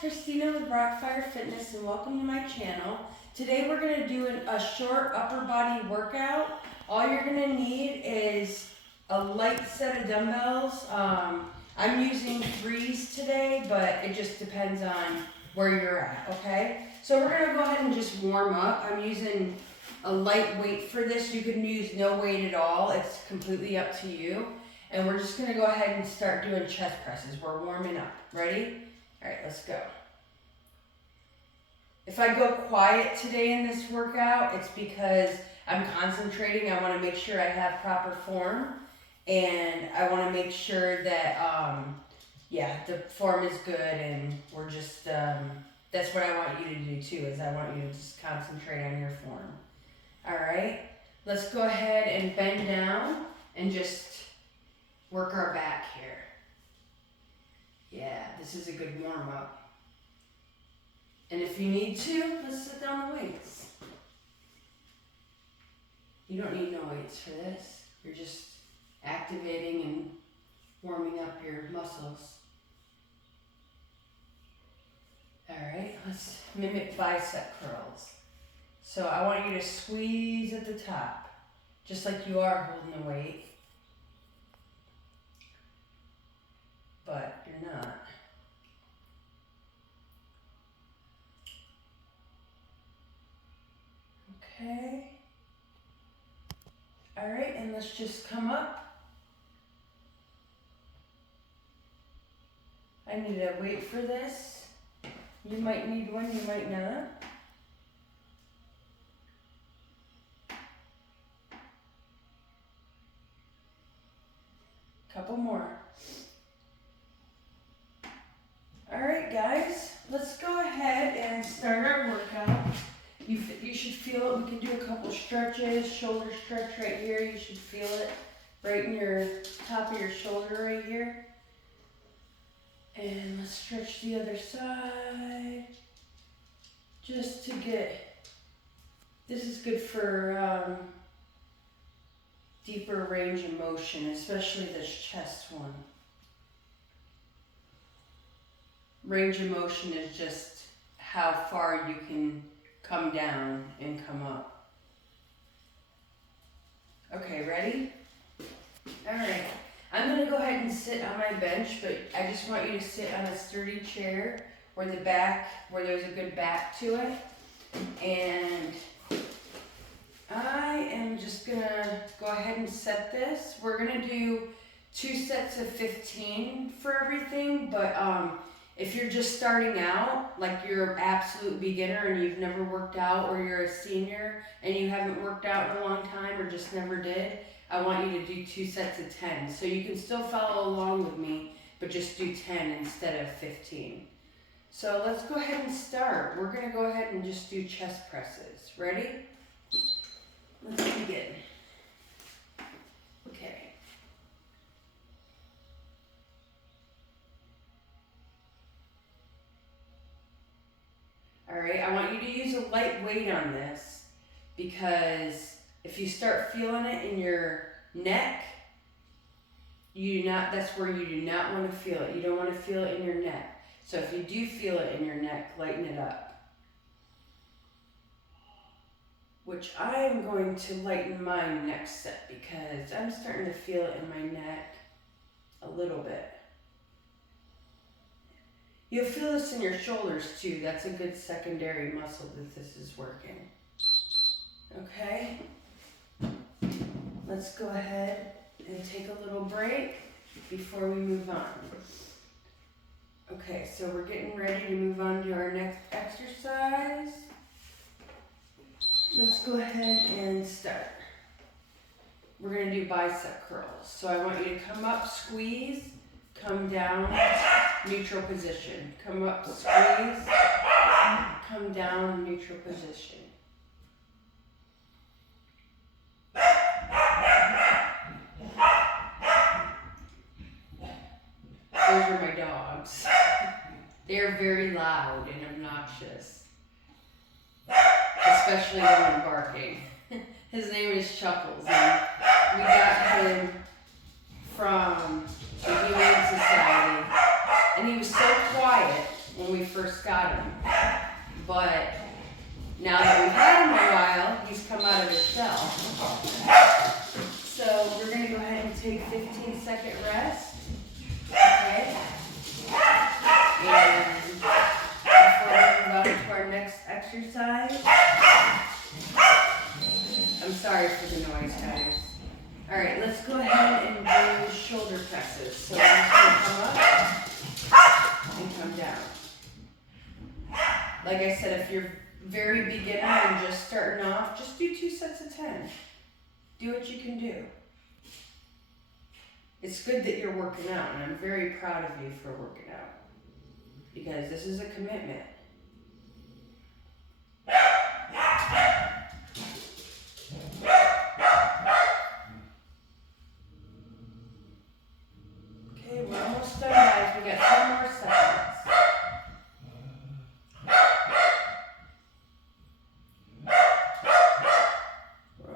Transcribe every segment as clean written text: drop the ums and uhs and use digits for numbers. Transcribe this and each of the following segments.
Christina with Rockfire Fitness and welcome to my channel. Today we're going to do a short upper body workout. All you're going to need is a light set of dumbbells. I'm using 3s today, but it just depends on where you're at, okay? So we're going to go ahead and just warm up. I'm using a light weight for this. You can use no weight at all. It's completely up to you. And we're just going to go ahead and start doing chest presses. We're warming up. Ready? All right, let's go. If I go quiet today in this workout, it's because I'm concentrating. I want to make sure I have proper form, and I want to make sure that, the form is good, and we're just, that's what I want you to do too, is I want you to just concentrate on your form. All right, let's go ahead and bend down and just work our back here. Yeah, this is a good warm up. And if you need to, let's set down the weights. You don't need no weights for this. You're just activating and warming up your muscles. All right, let's mimic bicep curls. So I want you to squeeze at the top, just like you are holding the weight. But you're not. Okay. All right, and let's just come up. I need a weight for this. You might need one, you might not. Couple more. All right, guys, let's go ahead and start our workout. You should feel it. We can do a couple stretches, shoulder stretch right here. You should feel it right in your top of your shoulder right here. And let's stretch the other side. Just to get, this is good for deeper range of motion, especially this chest one. Range of motion is just how far you can come down and come up. Okay, ready? All right, I'm gonna go ahead and sit on my bench, but I just want you to sit on a sturdy chair where there's a good back to it. And I am just gonna go ahead and set this. We're gonna do 2 sets of 15 for everything, but if you're just starting out, like you're an absolute beginner and you've never worked out, or you're a senior and you haven't worked out in a long time or just never did, I want you to do 2 sets of 10. So you can still follow along with me, but just do 10 instead of 15. So let's go ahead and start. We're gonna go ahead and just do chest presses. Ready? Let's begin. Okay. All right, I want you to use a light weight on this, because if you start feeling it in your neck, that's where you do not want to feel it. You don't want to feel it in your neck. So if you do feel it in your neck, lighten it up. Which I am going to lighten mine next set, because I'm starting to feel it in my neck a little bit. You'll feel this in your shoulders too. That's a good secondary muscle that this is working. Okay? Let's go ahead and take a little break before we move on. Okay, so we're getting ready to move on to our next exercise. Let's go ahead and start. We're gonna do bicep curls. So I want you to come up, squeeze, come down, neutral position. Come up, squeeze, come down, neutral position. Those are my dogs. They are very loud and obnoxious, especially when I'm barking. His name is Chuckles, and we got him from the Humane Society, and he was so quiet when we first first got him. But now that we've had him a while, he's come out of his shell. So we're gonna go ahead and take 15-second rest. Okay? And before we move on to our next exercise, I'm sorry for the noise, guys. Alright, let's go ahead and do shoulder presses. So I'm just gonna come up and come down. Like I said, if you're very beginner and just starting off, just do 2 sets of 10. Do what you can do. It's good that you're working out, and I'm very proud of you for working out, because this is a commitment. Okay, we're almost done, guys. We got 10 more seconds.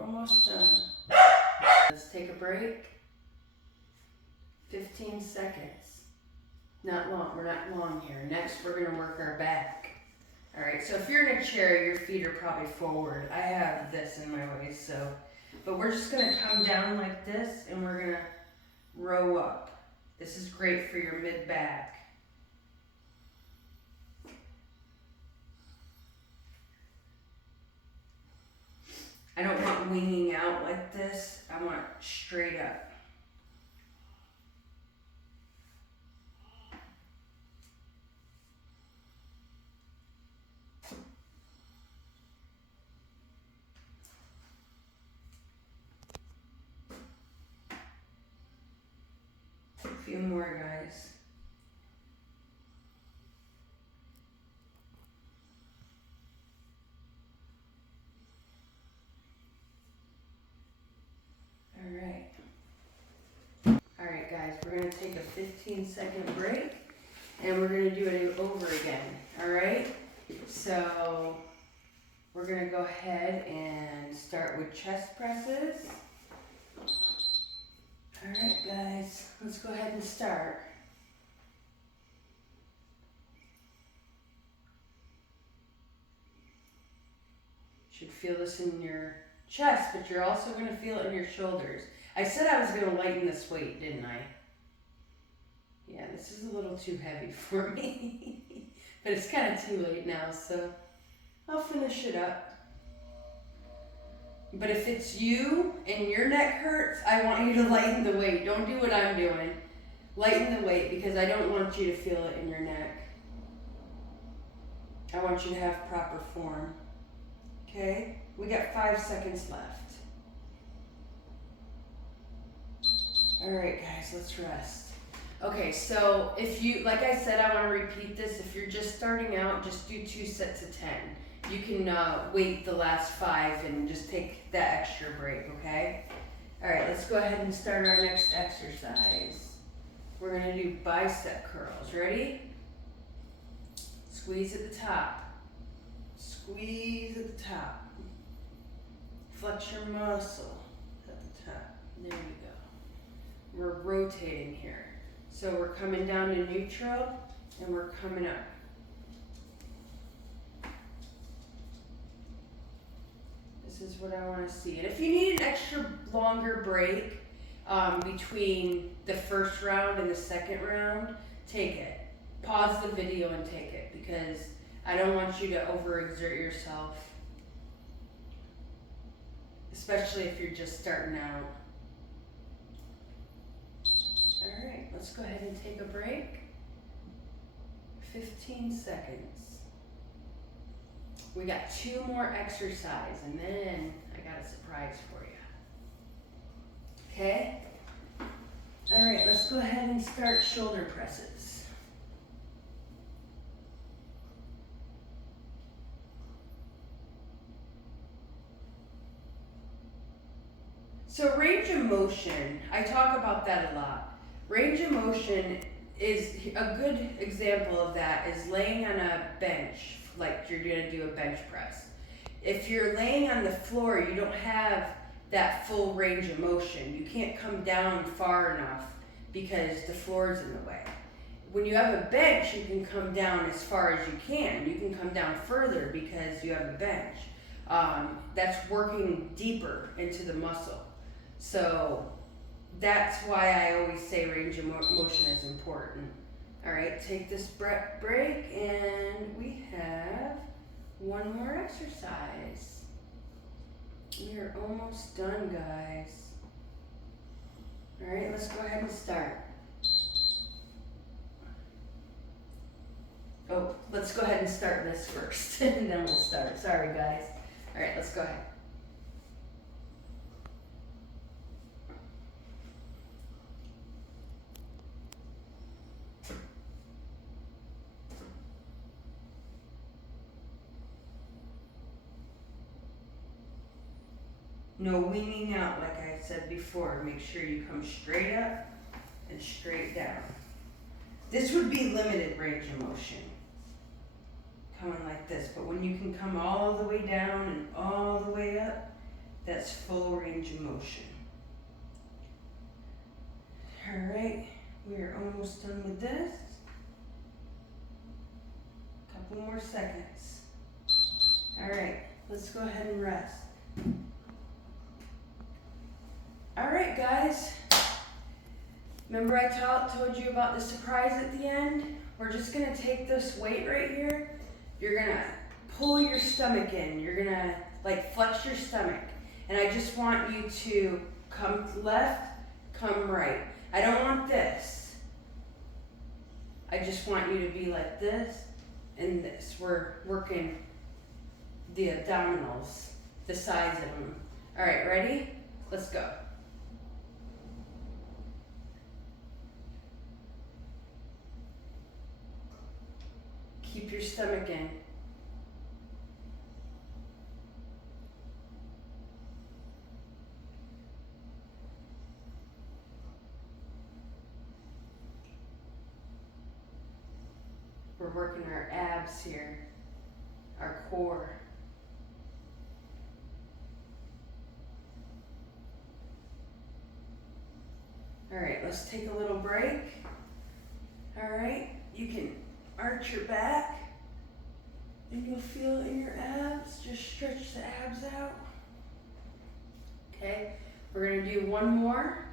Almost done. Let's take a break. 15 seconds. Not long. We're not long here. Next, we're going to work our back. Alright, so if you're in a chair, your feet are probably forward. I have this in my way, so. But we're just going to come down like this, and we're going to row up. This is great for your mid-back. I don't want winging out like this. I want straight up. A few more, guys. Alright guys, we're going to take a 15-second break, and we're going to do it over again, alright? So, we're going to go ahead and start with chest presses. Alright guys, let's go ahead and start. You should feel this in your chest, but you're also going to feel it in your shoulders. I said I was going to lighten this weight, didn't I? Yeah, this is a little too heavy for me. But it's kind of too late now, so I'll finish it up. But if it's you and your neck hurts, I want you to lighten the weight. Don't do what I'm doing. Lighten the weight, because I don't want you to feel it in your neck. I want you to have proper form. Okay? We got 5 seconds left. Alright guys, let's rest. Okay, so if you, like I said, I want to repeat this. If you're just starting out, just do 2 sets of 10. You can wait the last 5 and just take that extra break, okay? Alright, let's go ahead and start our next exercise. We're going to do bicep curls. Ready? Squeeze at the top. Squeeze at the top. Flex your muscle at the top. There we go. We're rotating here. So we're coming down to neutral, and we're coming up. This is what I want to see. And if you need an extra longer break between the first round and the second round, take it. Pause the video and take it, because I don't want you to overexert yourself, especially if you're just starting out. Alright, let's go ahead and take a break. 15 seconds. We got 2 more exercises, and then I got a surprise for you. Okay? Alright, let's go ahead and start shoulder presses. So range of motion, I talk about that a lot. Range of motion is a good example of that is laying on a bench, like you're going to do a bench press. If you're laying on the floor, you don't have that full range of motion. You can't come down far enough because the floor is in the way. when you have a bench, you can come down as far as you can. You can come down further because you have a bench. That's working deeper into the muscle. So that's why I always say range of motion is important. All right, take this break, and we have one more exercise. We are almost done, guys. All right, let's go ahead and start. Oh, let's go ahead and start this first, and then we'll start. Sorry, guys. All right, let's go ahead. No winging out, like I said before. Make sure you come straight up and straight down. This would be limited range of motion, coming like this. But when you can come all the way down and all the way up, that's full range of motion. All right, we are almost done with this. Couple more seconds. All right, let's go ahead and rest. All right, guys. Remember I told you about the surprise at the end? We're just gonna take this weight right here. You're gonna pull your stomach in. You're gonna like flex your stomach. And I just want you to come left, come right. I don't want this. I just want you to be like this and this. We're working the abdominals, the sides of them. All right, ready? Let's go. Keep your stomach in. We're working our abs here, our core. All right, let's take a little break. All right, you can arch your back and you'll feel it in your abs. Just stretch the abs out. Okay, we're gonna do one more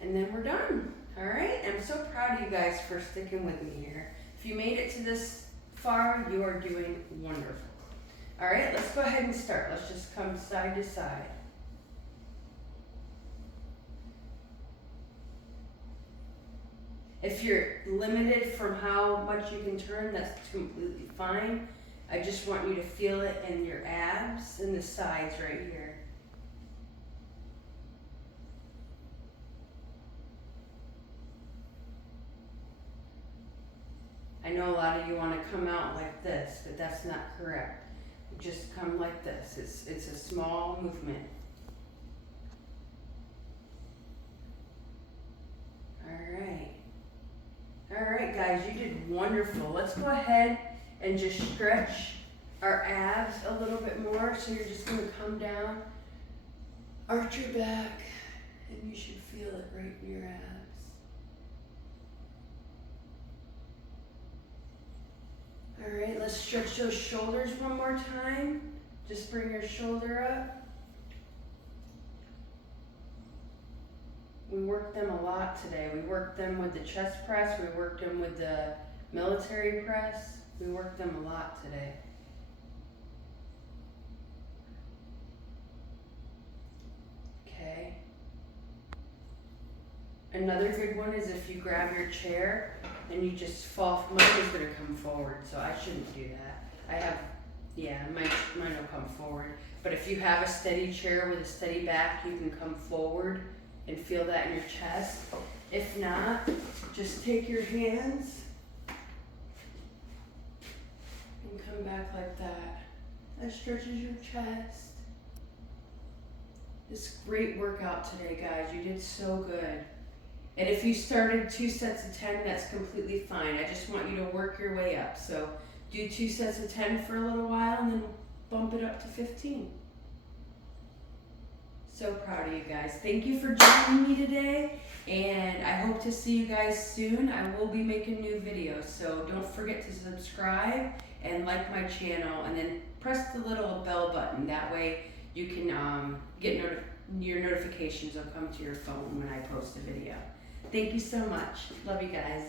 and then we're done. All right, I'm so proud of you guys for sticking with me here. If you made it to this far, you are doing wonderful. All right, let's go ahead and start. Let's just come side to side. If you're limited from how much you can turn, that's completely fine. I just want you to feel it in your abs and the sides right here. I know a lot of you want to come out like this, but that's not correct. You just come like this. It's a small movement. All right. All right, guys, you did wonderful. Let's go ahead and just stretch our abs a little bit more. So you're just gonna come down, arch your back, and you should feel it right in your abs. All right, let's stretch those shoulders one more time. Just bring your shoulder up. We worked them a lot today. We worked them with the chest press. We worked them with the military press. We worked them a lot today. Okay. Another good one is if you grab your chair and you just fall. Mine is going to come forward, so I shouldn't do that. Mine will come forward. But if you have a steady chair with a steady back, you can come forward and feel that in your chest. If not, just take your hands and come back like that. That stretches your chest. This great workout today, guys. You did so good. And if you started 2 sets of 10, that's completely fine. I just want you to work your way up. So do 2 sets of 10 for a little while and then bump it up to 15. So proud of you guys. Thank you for joining me today, and I hope to see you guys soon. I will be making new videos, so don't forget to subscribe and like my channel, and then press the little bell button. That way you can get your notifications will come to your phone when I post a video. Thank you so much. Love you guys.